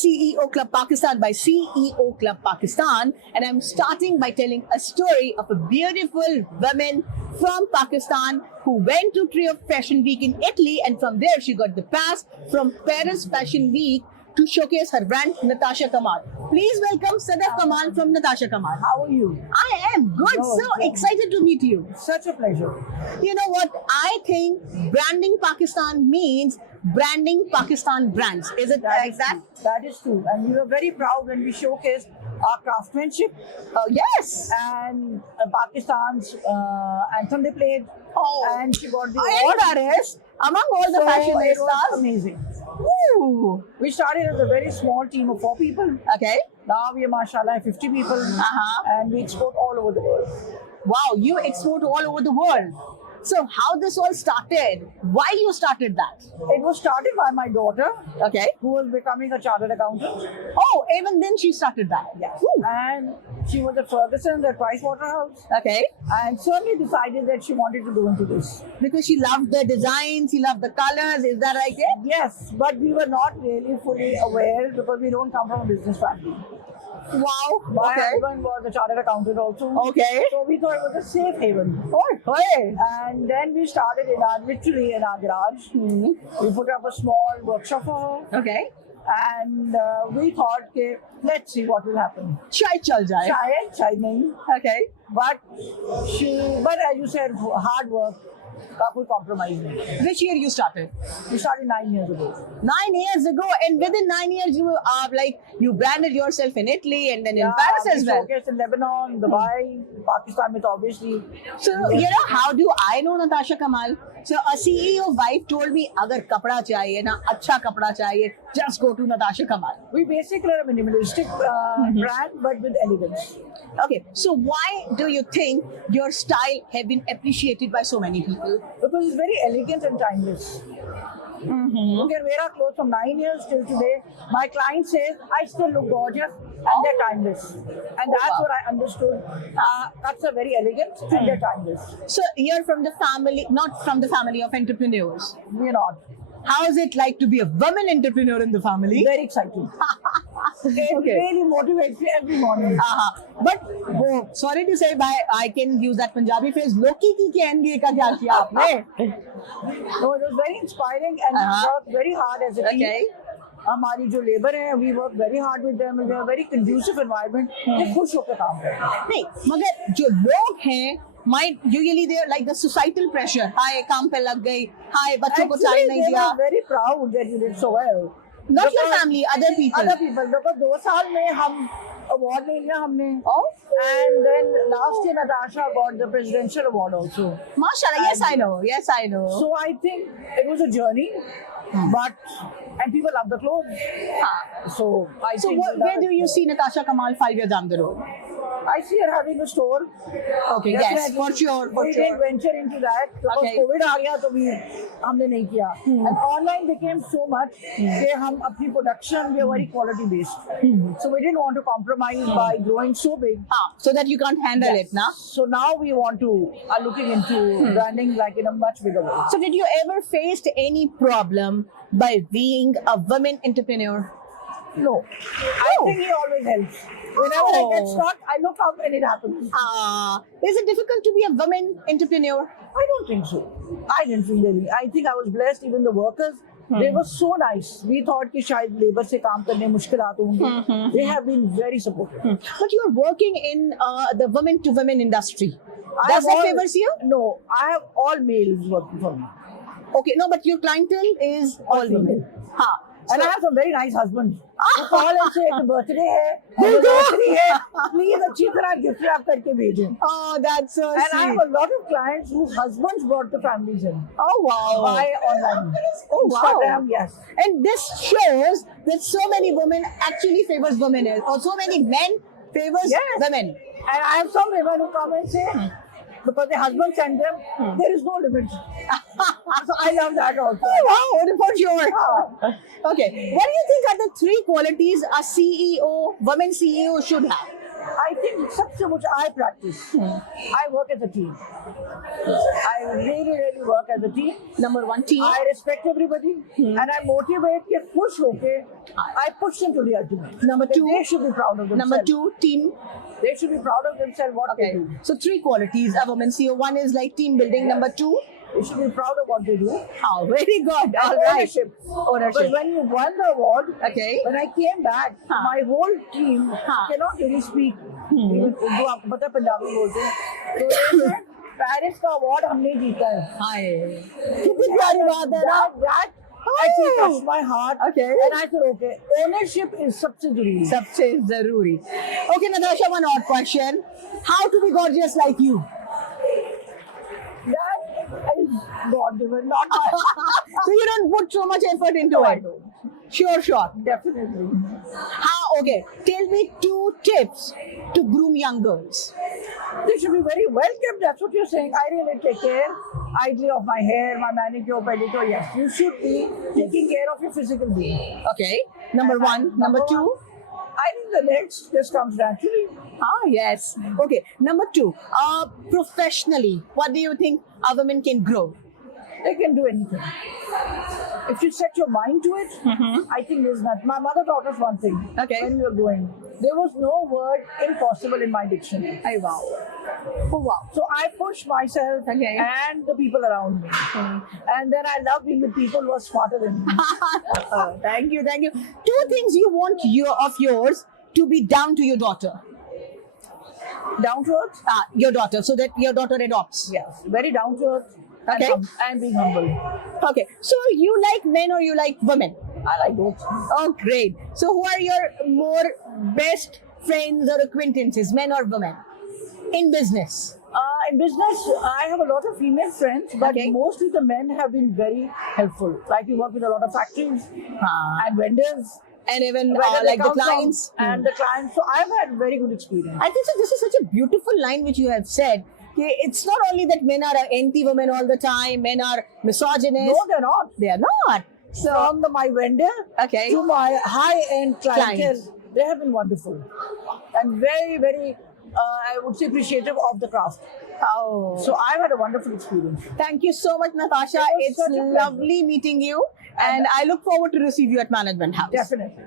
CEO Club Pakistan by CEO Club Pakistan, and I'm starting by telling a story of a beautiful woman from Pakistan who went to Trio Fashion Week in Italy, and from there she got the pass from Paris Fashion Week to showcase her brand, Natasha Kamal. Please welcome Sadaf Kamal from Natasha Kamal. How are you? I am good, so excited to meet you. Such a pleasure. You know what? I think branding Pakistan means branding Pakistan brands. Is it like that? That is true. And we were very proud when we showcased our craftsmanship. Yes. And Pakistan's anthem they played. Oh. And she got the And award. among all the So fashion it was stars. amazing. Ooh. We started as a very small team of 4 people. Okay. Now we are, mashallah, 50 people. And we export all over the world. Wow, you export all over the world. So how this all started? Why you started that? It was started by my daughter, Okay. who was becoming a chartered accountant. Oh, even then she started that. Yes. Ooh. And she was at Ferguson, at Pricewaterhouse. Okay. And certainly decided that she wanted to go into this. Because she loved the designs, she loved the colors. Is that right? Yes, but we were not really fully aware because we don't come from a business family. Wow. My Okay. husband was a chartered accountant also. Okay. So we thought it was a safe haven. Oh, hey. And then we started literally in our garage. Hmm. We put up a small workshop for her. Okay. And we thought, okay, let's see what will happen. Chai chal jaye. Chai nahi. Okay. But as you said, hard work, का कोई compromise नहीं. Which year you started? We started 9 years ago. 9 years ago, and within 9 years, you branded yourself in Italy and then in Paris as well. Showcased in Lebanon, Dubai, Pakistan, with obviously. So how do I know Natasha Kamal? So a CEO wife told me, अगर कपड़ा चाहिए ना, अच्छा कपड़ा चाहिए, just go to Natasha Kamal. We basically are a minimalistic brand, but with elegance. Okay, so why do you think your style have been appreciated by so many people? Because it's very elegant and timeless. You can wear our clothes from 9 years till today. My client says, I still look gorgeous and they're timeless. And that's wow. what I understood. That's a very elegant and they're timeless. So you're from the family, not from the family of entrepreneurs. We're not. How is it like to be a woman entrepreneur in the family? Very exciting. It really motivates me every morning. But sorry to say, I can use that Punjabi phrase. Loki ki kehnge ka kya kiya aapne? No, it was very inspiring and we worked very hard as a team. Okay. हमारी जो labour है, we work very hard with them. We have a very conducive environment. ये खुश होकर काम करते हैं. नहीं, मगर जो लोग हैं, might usually they're like the societal pressure. Hi, काम पे लग गई. Hi, बच्चों को चाय नहीं They दिया. were very proud that you did so well. Not your family, other people. Other people. Because 2 साल में हम award ले लिया हमने. Oh. And then last year Natasha got the presidential award also. Mashallah, yes I know. Yes I know. So I think it was a journey, and people love the clothes. So I So think where do you see Natasha Kamal 5 years down the road? I see her having a store. Okay, yes, Definitely. for sure, for We sure. didn't venture into that because Okay. COVID आ गया तो हमने नहीं किया. And online became so much कि हम अपनी production we are very quality based. So we didn't want to compromise by growing so big. So that you can't handle it, na? So now we are looking into branding like in a much bigger way. So did you ever faced any problem by being a woman entrepreneur? No. I think he always helps. Whenever I get stuck, I look up and it happens. Is it difficult to be a woman entrepreneur? I don't think so. I didn't feel really. I think I was blessed. Even the workers, they were so nice. We thought कि शायद labor से काम करने मुश्किलात होंगे. They have been very supportive. But you're working in the women-to-women industry. I Does have that favors you? No, I have all males working for me. Okay, no, but your clientele is all women. And I have some very nice husbands. Who call and say, birthday है, anniversary है, please अच्छी तरह gift wrap करके भेजें. Oh, that's so And sweet. I have a lot of clients whose husbands brought the families in. Oh, wow. Buy online. Oh, wow. Instagram, yes. And this shows that so many women actually favors women, or so many men favors women. And I have some women who come and say, because their husband sent them, there is no limit. So I love that also. Oh, wow, for sure. Okay, what do you think are the 3 qualities a CEO, women CEO should have? I think सबसे much I practice. I work as a team. I really work as a team. Number one, team. I respect everybody and I motivate, get push okay. I push them to the ultimate. Number That two. they should be proud of themselves. Number two, team. They should be proud of themselves what they Okay. do. So three qualities a woman CEO. One is like team building. Number two, They should be proud of what they do. oh, very good. All And right. ownership. Ownership. But when you won the award, Okay. when I came back, Huh. my whole team Huh. cannot really speak. Even Urdu, आपको पता है पंजाबी बोलते हैं. तो they said, Paris का award हमने जीता है. Hi. कितनी प्यारी बात है ना? That actually touched my heart. Okay. And I said, okay, ownership is सबसे जरूरी. सबसे जरूरी. Okay, Natasha, one odd question. How to be gorgeous like you? That is God given, not my. So you don't put so much effort into No, I it. don't. Sure. Definitely. How? Okay. Tell me two tips to groom young girls. They should be very well kept. That's what you're saying. I really take care, ideally, of my hair, my manicure, pedicure. Yes, you should be taking care of your physical being. Okay. Number And one. Number two. one, I think the next just comes naturally. Ah, yes. Okay. Number two. Professionally, what do you think a woman can grow? They can do anything. If you set your mind to it, I think there's not. My mother taught us one thing. Okay. When we were going, there was no word impossible in my dictionary. Hey, wow. Oh, wow. So I push myself Okay. and the people around me. And then I love being with people who are smarter than me. Thank you. Two things you want of yours to be down to your daughter. Down to earth? Your daughter, so that your daughter adopts. Yes. Very down to earth. Okay. And being humble. Okay. So you like men or you like women? I like both. Oh, great. So who are your more best friends or acquaintances, men or women, in business? In business, I have a lot of female friends, but Okay. mostly the men have been very helpful. Like we work with a lot of factories and vendors. And even whether they like the come from- clients. and the clients. So I've had very good experience. I think so. This is such a beautiful line which you have said. Okay, it's not only that men are anti-women all the time, men are misogynist. No, they're not. They are not. So, From my vendor Okay. to my high-end clientele, Clients. they have been wonderful and very, I would say, appreciative of the craft. oh. So I've had a wonderful experience. Thank you so much, Natasha. It was It's such a pleasure. lovely meeting you. And I look forward to receive you at Management House. Definitely.